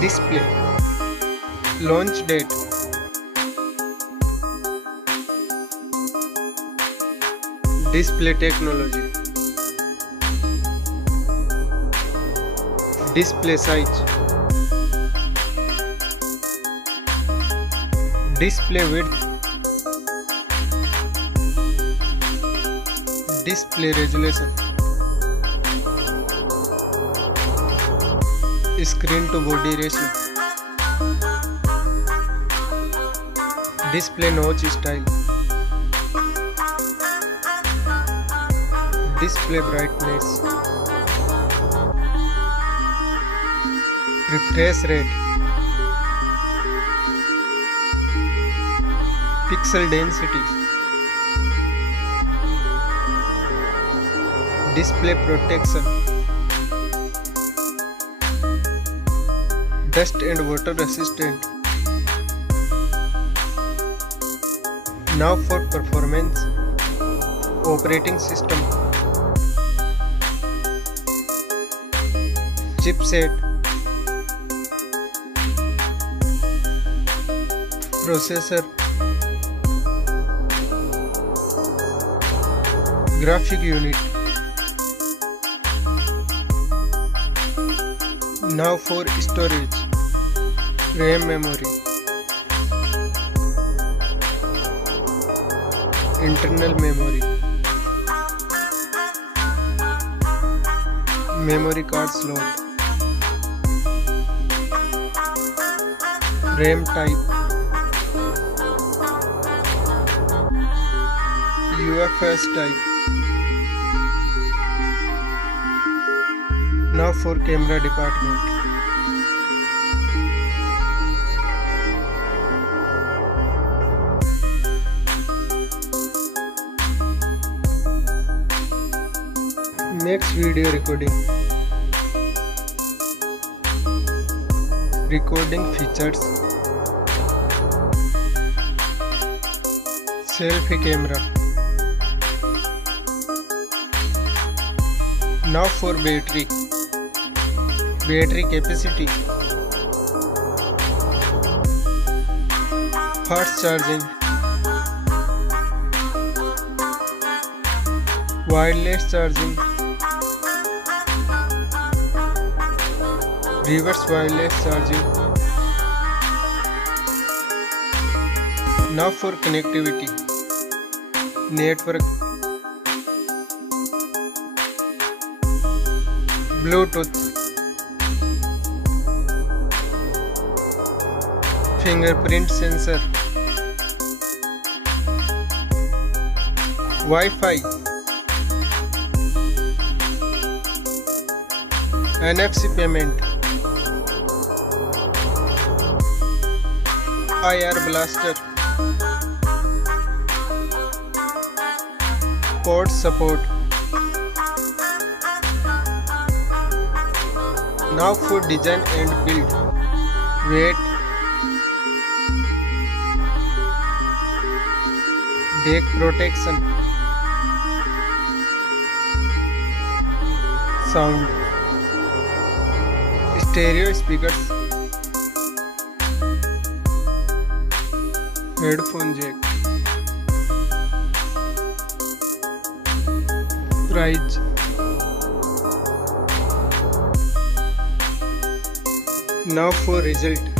Display. Launch date. Display technology. Display size. Display width. Display resolution. Screen to body ratio. Display notch style. Display brightness. Refresh rate. Pixel density. Display protection. Dust and water resistant. Now for performance. Operating system. Chipset. Processor. Graphic unit. Now for storage. RAM memory. Internal memory. Memory card slot. RAM type. UFS type. Now for camera department. Next video recording. Recording features. Selfie camera. Now for battery. Battery capacity. Fast charging. Wireless charging. Reverse wireless charging. Now for connectivity. Network. Bluetooth. Fingerprint sensor. Wi-Fi. NFC payment. IR blaster. Port support. Now for design and build. Weight. Back protection. Sound. Stereo speakers. Headphone jack. Price. Now for result.